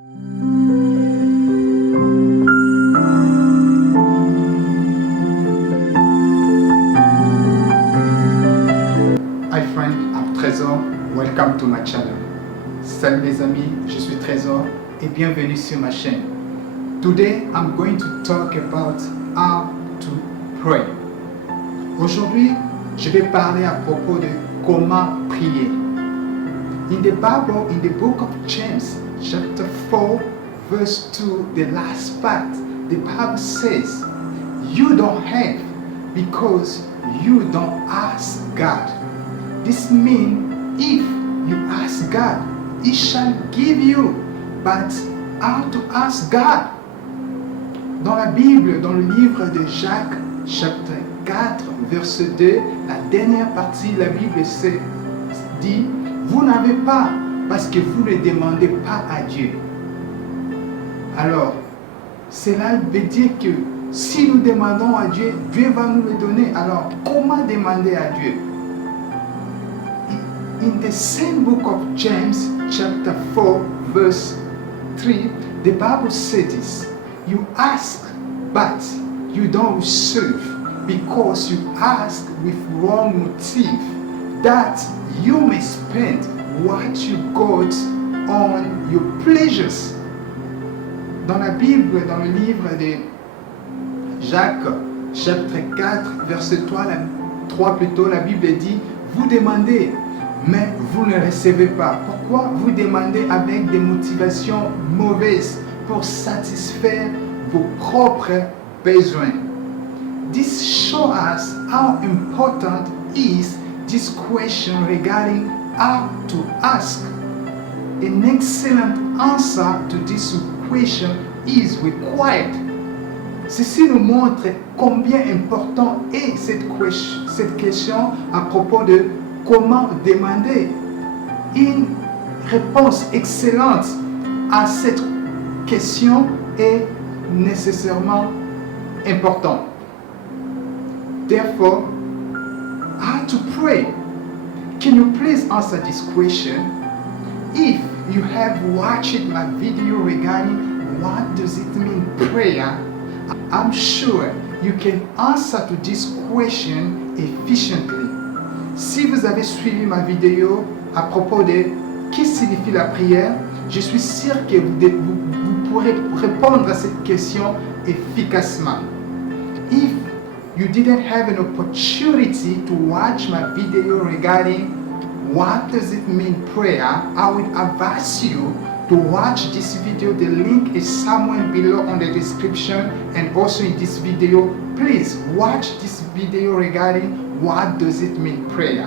Hi friend, I'm Trésor. Welcome to my channel. Salut les amis, je suis Trésor et bienvenue sur ma chaîne. Today I'm going to talk about how to pray. Aujourd'hui, je vais parler à propos de comment prier. In the Bible, in the book of James, chapter 4, verse 2, the last part, the Bible says, "You don't have because you don't ask God." This means if you ask God, He shall give you. But how to ask God? Dans la Bible, dans le livre de Jacques, chapitre 4, verset 2, la dernière partie de la Bible dit, vous n'avez pas parce que vous ne demandez pas à Dieu. Alors, cela veut dire que si nous demandons à Dieu, Dieu va nous le donner. Alors, comment demander à Dieu? In the same book of James, chapter 4, verse 3, the Bible says this, you ask, but you don't receive, because you ask with wrong motive, that you may spend what you got on your pleasures. Dans la Bible, dans le livre de Jacques, chapitre 4, verset 3 plutôt, la Bible dit, vous demandez, mais vous ne recevez pas. Pourquoi? Vous demandez avec des motivations mauvaises pour satisfaire vos propres besoins. This shows us how important is this question regarding how to ask. An excellent answer to this question is required. Ceci nous montre combien important est cette question à propos de comment demander. Une réponse excellente à cette question est nécessairement importante. Therefore, how to pray? Can you please answer this question? If you have watched my video regarding what does it mean prayer, I'm sure you can answer to this question efficiently. Si vous avez suivi ma vidéo à propos de qu'est-ce que signifie la prière, je suis sûr que vous pourrez répondre à cette question efficacement. If you didn't have an opportunity to watch my video regarding what does it mean prayer, I would advise you to watch this video. The link is somewhere below on the description and also in this video. Please watch this video regarding what does it mean prayer.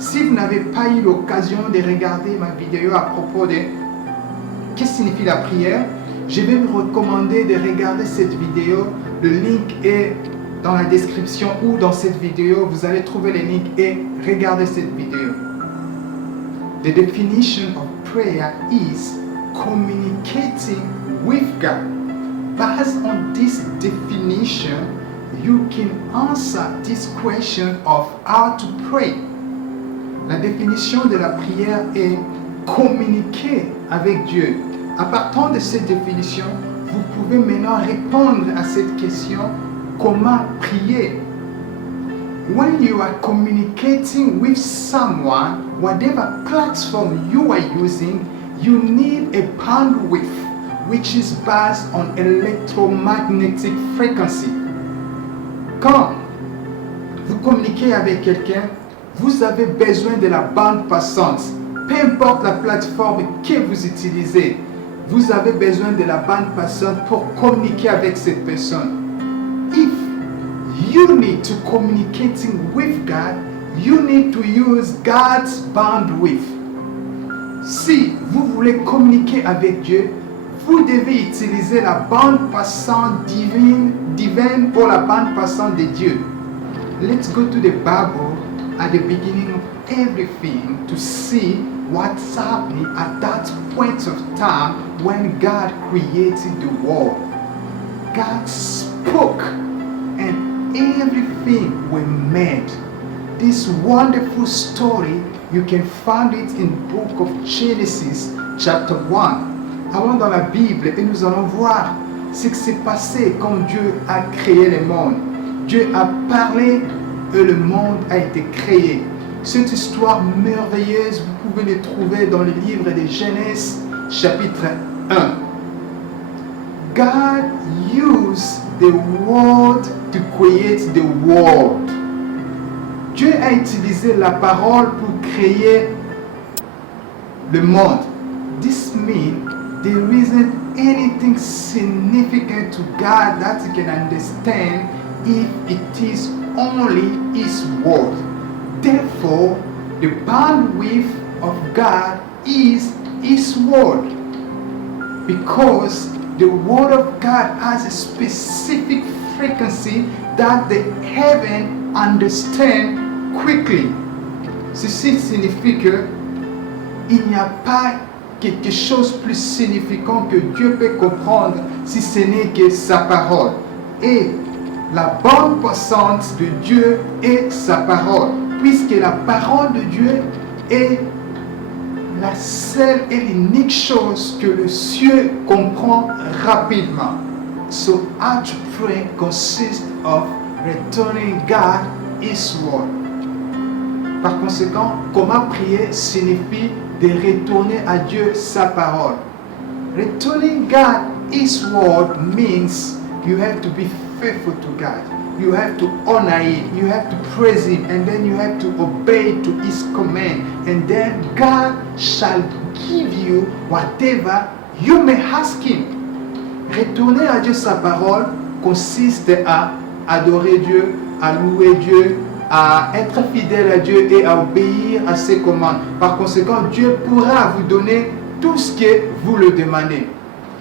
Si vous n'avez pas eu l'occasion de regarder ma vidéo à propos de qu'est-ce que signifie la prière, je vais vous recommander de regarder cette vidéo. Le link est dans la description ou dans cette vidéo. Vous allez trouver le link et regarder cette vidéo. The definition of prayer is communicating with God. Based on this definition, you can answer this question of how to pray. La définition de la prière est communiquer avec Dieu. À partir de cette définition, vous pouvez maintenant répondre à cette question, comment prier? When you are communicating with someone, whatever platform you are using, you need a bandwidth which is based on electromagnetic frequency. Quand vous communiquez avec quelqu'un, vous avez besoin de la bande passante. Peu importe la plateforme que vous utilisez, vous avez besoin de la bande passante pour communiquer avec cette personne. If you need to communicating with God, you need to use God's bandwidth. Si vous voulez communiquer avec Dieu, vous devez utiliser la bande passante divine ou la bande passante de Dieu. Let's go to the Bible at the beginning of everything to see what's happening at that point of time when God created the world. God spoke and everything was made. This wonderful story, you can find it in book of Genesis chapter 1. Allons dans la Bible et nous allons voir ce qui s'est passé quand Dieu a créé le monde. Dieu a parlé et le monde a été créé. Cette histoire merveilleuse, vous pouvez la trouver dans le livre de Genèse, chapitre 1. God used the word to create the world. Dieu a utilisé la parole pour créer le monde. This means there isn't anything significant to God that you can understand if it is only His word. Therefore, the bandwidth of God is His word. Because the word of God has a specific frequency that the heaven understand quickly. Ceci signifie que il n'y a pas quelque chose de plus significant que Dieu peut comprendre si ce n'est que sa parole. Et la bande passante de Dieu est sa parole, puisque la parole de Dieu est la seule et l'unique chose que le ciel comprend rapidement. So how to pray consists of returning God His word. Par conséquent, comment prier signifie de retourner à Dieu sa parole. Returning God His word means you have to be faithful to God. You have to honor Him. You have to praise Him. And then you have to obey to His command. And then God shall give you whatever you may ask Him. Retourner à Dieu sa parole consiste à adorer Dieu, à louer Dieu, à être fidèle à Dieu et à obéir à ses commandes. Par conséquent, Dieu pourra vous donner tout ce que vous le demandez.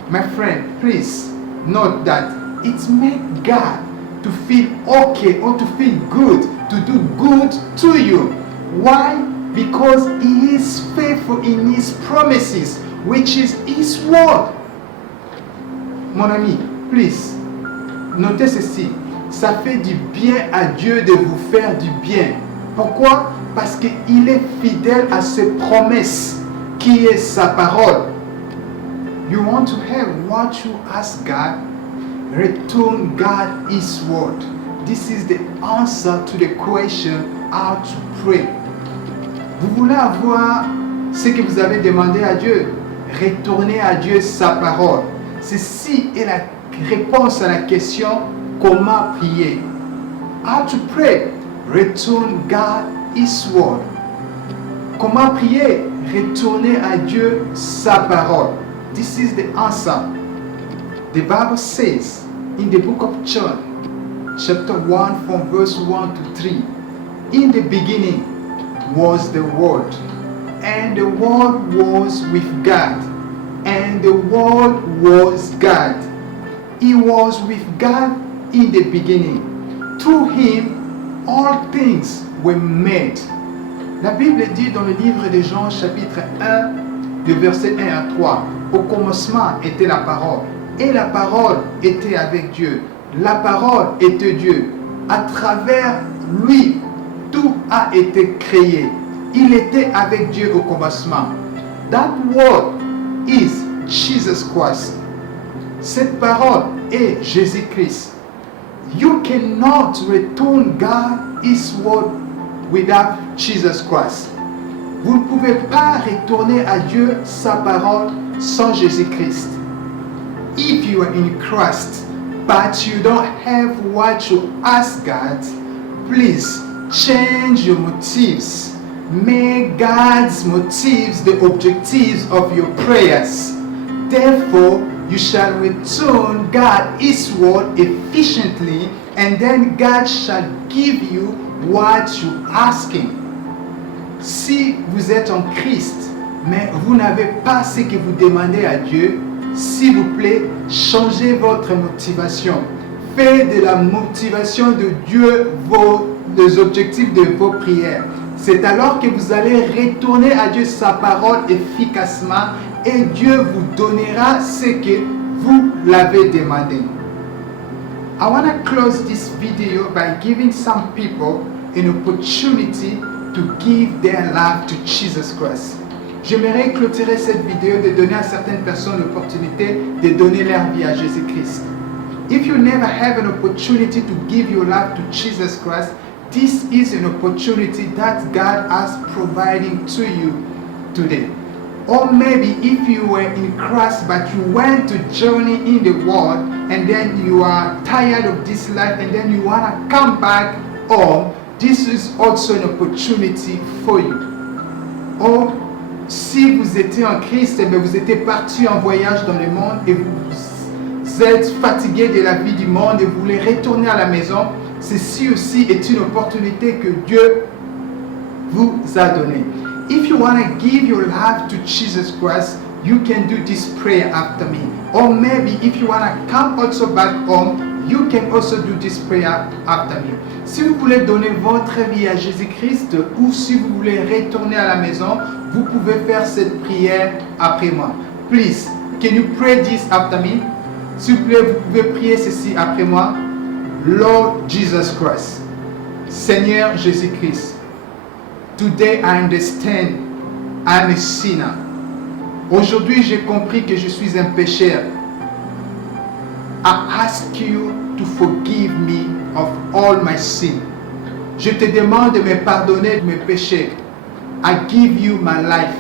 My friend, please note that it makes God to feel okay or to feel good, to do good to you. Why? Because He is faithful in His promises, which is His word. Mon ami, please, notez ceci. Ça fait du bien à Dieu de vous faire du bien. Pourquoi? Parce qu'il est fidèle à ses promesses, qui est sa parole. You want to have what you ask God? Return God His word. This is the answer to the question how to pray. Vous voulez avoir ce que vous avez demandé à Dieu? Retournez à Dieu sa parole. Ceci est la réponse à la question comment prier. How to pray? Return God His word. Comment prier? Retourner à Dieu sa parole. This is the answer. The Bible says in the book of John, chapter 1 from verse 1 to 3, in the beginning was the Word, and the Word was with God, and the Word was God. He was with God in the beginning. Through Him, all things were made. La Bible dit dans le livre de Jean, chapitre 1, de versets 1 à 3, au commencement était la parole, et la parole était avec Dieu. La parole était Dieu. À travers lui, tout a été créé. Il était avec Dieu au commencement. That word is Jesus Christ. Cette parole est Jésus-Christ. You cannot return God His word without Jesus Christ. Vous ne pouvez pas retourner à Dieu sa parole sans Jésus-Christ. If you are in Christ, but you don't have what you ask God, please change your motives. Make God's motives the objectives of your prayers. Therefore, you shall return God His word efficiently, and then God shall give you what you ask Him. Si vous êtes en Christ, mais vous n'avez pas ce que vous demandez à Dieu, s'il vous plaît, changez votre motivation. Faites de la motivation de Dieu les objectifs de vos prières. C'est alors que vous allez retourner à Dieu sa parole efficacement et Dieu vous donnera ce que vous l'avez demandé. I want to close this video by giving some people an opportunity to give their life to Jesus Christ. J'aimerais clôturer cette vidéo de donner à certaines personnes l'opportunité de donner leur vie à Jésus-Christ. If you never have an opportunity to give your life to Jesus Christ, this is an opportunity that God has providing to you today. Or maybe if you were in Christ but you went to journey in the world and then you are tired of this life and then you want to come back home, this is also an opportunity for you. Or si vous étiez en Christ, mais vous étiez parti en voyage dans le monde et vous êtes fatigué de la vie du monde et vous voulez retourner à la maison, ceci aussi est une opportunité que Dieu vous a donnée. If you want to give your life to Jesus Christ, you can do this prayer after me. Or maybe if you want to come also back home, you can also do this prayer after me. Si vous voulez donner votre vie à Jésus-Christ ou si vous voulez retourner à la maison, vous pouvez faire cette prière après moi. Please, can you pray this after me? S'il vous plaît, vous pouvez prier ceci après moi. Lord Jesus Christ, Seigneur Jésus-Christ, today I understand I'm a sinner. Aujourd'hui, j'ai compris que je suis un pécheur. I ask you to forgive me of all my sin. Je te demande de me pardonner de mes péchés. I give you my life.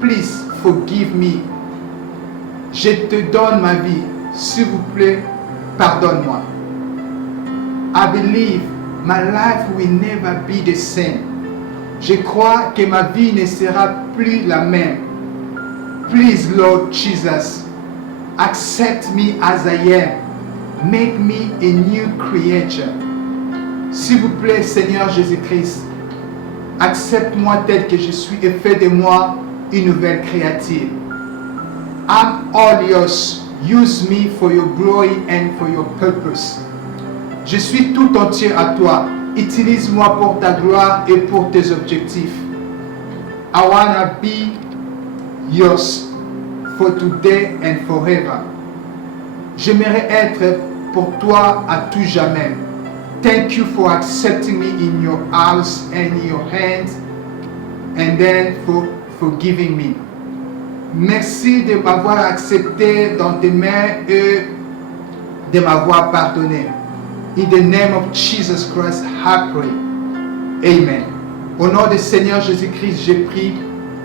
Please forgive me. Je te donne ma vie. S'il vous plaît, pardonne-moi. I believe my life will never be the same. Je crois que ma vie ne sera plus la même. Please, Lord Jesus, accept me as I am. Make me a new creature. S'il vous plaît, Seigneur Jésus-Christ, accepte-moi tel que je suis et fais de moi une nouvelle créature. I'm all yours. Use me for your glory and for your purpose. Je suis tout entier à toi. Utilise-moi pour ta gloire et pour tes objectifs. I wanna be yours for today and forever. J'aimerais être pour toi à tout jamais. Thank you for accepting me in your house and in your hands and then for forgiving me. Merci de m'avoir accepté dans tes mains et de m'avoir pardonné. In the name of Jesus Christ, I pray. Amen. Au nom du Seigneur Jésus-Christ, j'ai prié.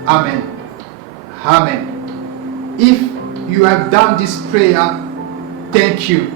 Amen. Amen. If you have done this prayer, thank you.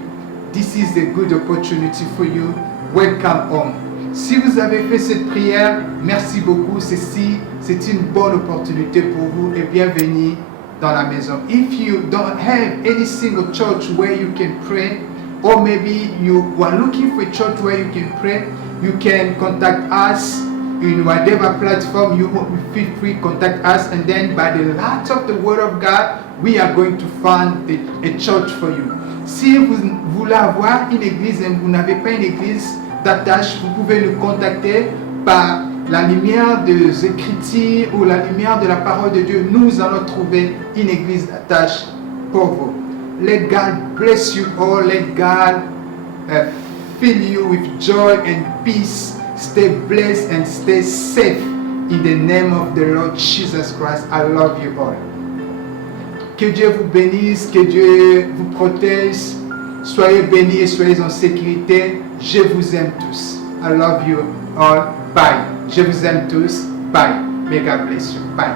This is a good opportunity for you. Welcome home. Si vous avez fait cette prière, merci beaucoup. C'est une bonne opportunité pour vous et bienvenue dans la maison. If you don't have any single church where you can pray, or maybe you are looking for a church where you can pray, you can contact us in whatever platform you feel free, contact us, and then by the light of the Word of God, we are going to find a church for you. Si vous voulez avoir une église et vous n'avez pas une église d'attache, vous pouvez nous contacter par la lumière des Écritures ou la lumière de la parole de Dieu. Nous allons trouver une église d'attache pour vous. Let God bless you all. Let God fill you with joy and peace. Stay blessed and stay safe in the name of the Lord Jesus Christ. I love you all. Que Dieu vous bénisse, que Dieu vous protège. Soyez bénis et soyez en sécurité. Je vous aime tous. I love you all. Bye. Je vous aime tous. Bye. May God bless you. Bye.